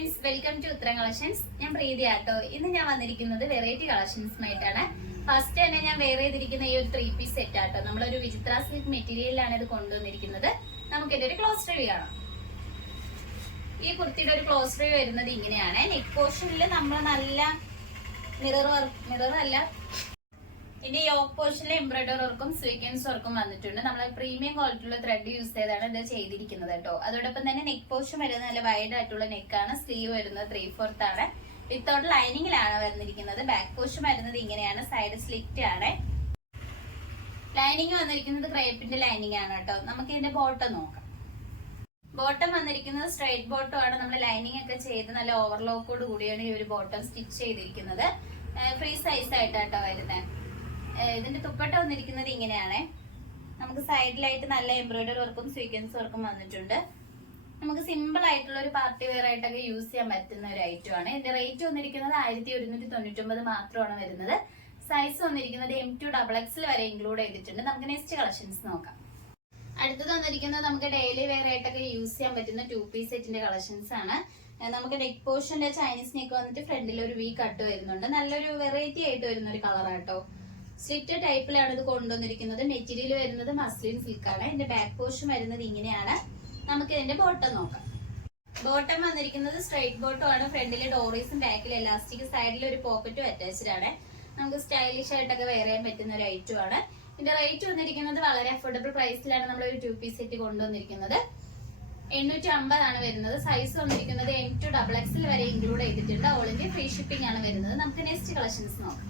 Friends, welcome to ഉത്തരം collections. ഞാൻ പ്രീതി ആട്ടോ. ഇന്ന് ഞാൻ വന്നിരിക്കുന്നത് വെറൈറ്റി കളക്ഷൻസുമായിട്ടാണ്. ഫസ്റ്റ് തന്നെ ഞാൻ വെയർ ചെയ്തിരിക്കുന്ന ഈ ഒരു 3 പീസ് സെറ്റ് ആട്ടോ. നമ്മളൊരു വിചിത്ര സിൽക്ക് മെറ്റീരിയലാണ് ഇത് കൊണ്ടുവന്നിരിക്കുന്നത്. നമുക്ക് ഇതിന്റെ ഒരു ക്ലോസ് റിവ്യൂ കാണാം. ഈ കുർത്തിയുടെ ഒരു ക്ലോസ് റിവ്യൂ വരുന്നത് ഇങ്ങനെയാണ്. നെക്ക് പോർഷനിൽ നമ്മൾ നല്ല മിറർ അല്ല, ഇതിന്റെ യോക്ക് പോർഷനിൽ എംബ്രോയിഡറി വർക്കും സ്വീക്വൻസ് വർക്കും വന്നിട്ടുണ്ട്. നമ്മൾ പ്രീമിയം ക്വാളിറ്റിയുള്ള ത്രെഡ് യൂസ് ചെയ്താണ് ഇത് ചെയ്തിരിക്കുന്നത് കേട്ടോ. അതോടൊപ്പം തന്നെ നെക്ക് പോർഷൻ വരുന്നത് നല്ല വൈഡ് ആയിട്ടുള്ള നെക്കാണ്. സ്ലീവ് വരുന്നത് 3/4 ആണ്. വിത്തൗട്ട് ലൈനിങ്ങിലാണ് വന്നിരിക്കുന്നത്. ബാക്ക് പോർഷൻ വരുന്നത് ഇങ്ങനെയാണ്. സൈഡ് സ്ലിറ്റ് ആണ്. ലൈനിങ് വന്നിരിക്കുന്നത് ക്രേപ്പിന്റെ ലൈനിങ് ആണ് കേട്ടോ. നമുക്ക് ഇതിന്റെ ബോട്ടം നോക്കാം. ബോട്ടം വന്നിരിക്കുന്നത് സ്ട്രൈറ്റ് ബോട്ടം ആണ്. നമ്മൾ ലൈനിങ് ഒക്കെ ചെയ്ത് നല്ല ഓവർലോക്കോട് കൂടിയാണ് ഈ ഒരു ബോട്ടം സ്റ്റിച്ച് ചെയ്തിരിക്കുന്നത്. ഫ്രീ സൈസ് ആയിട്ടാട്ടോ വരുന്നത്. ഇതിന്റെ തുപ്പട്ട വന്നിരിക്കുന്നത് ഇങ്ങനെയാണ്. നമുക്ക് സൈഡിലായിട്ട് നല്ല എംബ്രോയിഡറി വർക്കും സ്വീക്വൻസ് വർക്കും വന്നിട്ടുണ്ട്. നമുക്ക് സിമ്പിൾ ആയിട്ടുള്ള ഒരു പാർട്ടി വെയർ ആയിട്ടൊക്കെ യൂസ് ചെയ്യാൻ പറ്റുന്ന ഒരു ഐറ്റം ആണ്. ഇതിന്റെ റേറ്റ് വന്നിരിക്കുന്നത് 1199 മാത്രമാണ് വരുന്നത്. സൈസ് വന്നിരിക്കുന്നത് M2 XXL വരെ ഇൻക്ലൂഡ് ചെയ്തിട്ടുണ്ട്. നമുക്ക് നെക്സ്റ്റ് കളക്ഷൻസ് നോക്കാം. അടുത്തത് വന്നിരിക്കുന്നത് നമുക്ക് ഡെയിലി വെയർ ആയിട്ടൊക്കെ യൂസ് ചെയ്യാൻ പറ്റുന്ന 2 പീസ് സെറ്റിന്റെ കളക്ഷൻസ് ആണ്. നമുക്ക് നെക്ക് പോർഷന്റെ ചൈനീസ് നെക്ക് വന്നിട്ട് ഫ്രണ്ടിൽ ഒരു വി കട്ട് വരുന്നുണ്ട്. നല്ലൊരു വെറൈറ്റി ആയിട്ട് വരുന്ന ഒരു കളർ ആട്ടോ. സ്ലിറ്റ് ടൈപ്പിലാണ് ഇത് കൊണ്ടുവന്നിരിക്കുന്നത്. മെറ്റീരിയൽ വരുന്നത് മസ്ലിൻ സിൽക്ക് ആണ്. ഇതിന്റെ ബാക്ക് പോർഷൻ വരുന്നത് ഇങ്ങനെയാണ്. നമുക്ക് ഇതിന്റെ ബോട്ടം നോക്കാം. ബോട്ടം വന്നിരിക്കുന്നത് സ്ട്രൈറ്റ് ബോട്ടം ആണ്. ഫ്രണ്ടിലെ ഡോറീസും ബാക്കിൽ എലാസ്റ്റിക്, സൈഡിൽ ഒരു പോക്കറ്റും അറ്റാച്ച്ഡ് ആണ്. നമുക്ക് സ്റ്റൈലിഷ് ആയിട്ടൊക്കെ വെയർ ചെയ്യാൻ പറ്റുന്ന ഒരു ഐറ്റം ആണ്. ഇതിന്റെ റേറ്റ് വന്നിരിക്കുന്നത് വളരെ അഫോർഡബിൾ പ്രൈസിലാണ് നമ്മൾ ഒരു 2 പീസ് സെറ്റ് കൊണ്ടുവന്നിരിക്കുന്നത്. 850 ആണ് വരുന്നത്. സൈസ് വന്നിരിക്കുന്നത് M2 XXL വരെ ഇൻക്ലൂഡ് ചെയ്തിട്ടുണ്ട്. ഓൾ ഇന്ത്യ ഫ്രീ ഷിപ്പിംഗ് ആണ് വരുന്നത്. നമുക്ക് നെക്സ്റ്റ് കളക്ഷൻസ് നോക്കാം.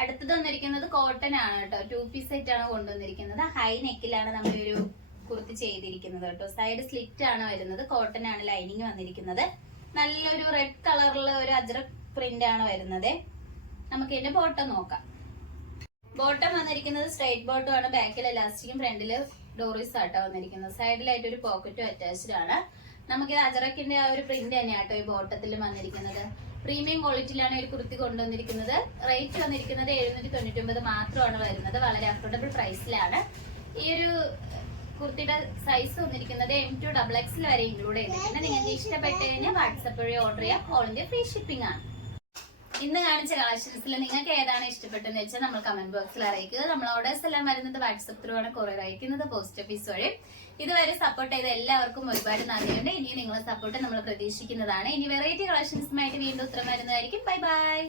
അടുത്തത് വന്നിരിക്കുന്നത് കോട്ടൺ ആണ് കേട്ടോ. 2 പീസ് സെറ്റ് ആണ് കൊണ്ടുവന്നിരിക്കുന്നത്. ഹൈ നെക്കിലാണ് നമ്മൾ ഒരു കുർത്തി ചെയ്തിരിക്കുന്നത് കേട്ടോ. സൈഡ് സ്ലിറ്റ് ആണ് വരുന്നത്. കോട്ടൺ ആണ് ലൈനിങ് വന്നിരിക്കുന്നത്. നല്ലൊരു റെഡ് കളറിൽ ഒരു അജ്രക് പ്രിന്റ് ആണ് വരുന്നത്. നമുക്ക് ഇതിന്റെ ബോട്ടം നോക്കാം. ബോട്ടം വന്നിരിക്കുന്നത് സ്ട്രൈറ്റ് ബോട്ടം ആണ്. ബാക്കിൽ എലാസ്റ്റിക്കും ഫ്രണ്ടില് ഡോറീസ് ആട്ടോ വന്നിരിക്കുന്നത്. സൈഡിലായിട്ട് ഒരു പോക്കറ്റും അറ്റാച്ച്ഡ് ആണ്. നമുക്ക് അജറക്കിന്റെ ആ ഒരു പ്രിന്റ് തന്നെയാട്ടോ ഈ ബോട്ടത്തിൽ വന്നിരിക്കുന്നത്. പ്രീമിയം ക്വാളിറ്റിയിലാണ് ഒരു കുർത്തി കൊണ്ടുവന്നിരിക്കുന്നത്. റേറ്റ് വന്നിരിക്കുന്നത് 799 മാത്രമാണ് വരുന്നത്. വളരെ അഫോർഡബിൾ പ്രൈസിലാണ്. ഈ ഒരു കുർത്തിയുടെ സൈസ് വന്നിരിക്കുന്നത് M2 XXL വരെ ഇൻക്ലൂഡ് ചെയ്തിട്ടുണ്ട്. നിങ്ങൾക്ക് ഇഷ്ടപ്പെട്ട് കഴിഞ്ഞാൽ വാട്സപ്പ് വഴി ഓർഡർ ചെയ്യാം. ഓൾ ഇന്ത്യ ഫ്രീ ഷിപ്പിംഗ് ആണ്. ഇന്ന് കാണിച്ച കളക്ഷൻസിൽ നിങ്ങൾക്ക് ഏതാണ് ഇഷ്ടപ്പെട്ടെന്ന് വെച്ചാൽ നമ്മൾ കമന്റ് ബോക്സിൽ അറിയിക്കുക. നമ്മൾ ഓർഡേഴ്സ് എല്ലാം വരുന്നത് വാട്സപ്പ് ത്രൂ ആണ്. കൊറിയർ അയക്കുന്നത് പോസ്റ്റ് ഓഫീസ് വഴി. ഇതുവരെ സപ്പോർട്ട് ചെയ്ത എല്ലാവർക്കും ഒരുപാട് നന്ദിയുണ്ട്. ഇനി നിങ്ങളെ സപ്പോർട്ട് നമ്മൾ പ്രതീക്ഷിക്കുന്നതാണ്. ഇനി വെറൈറ്റി കളക്ഷൻസുമായിട്ട് വീണ്ടും ഉത്തരം വരുന്നതായിരിക്കും. Bye bye.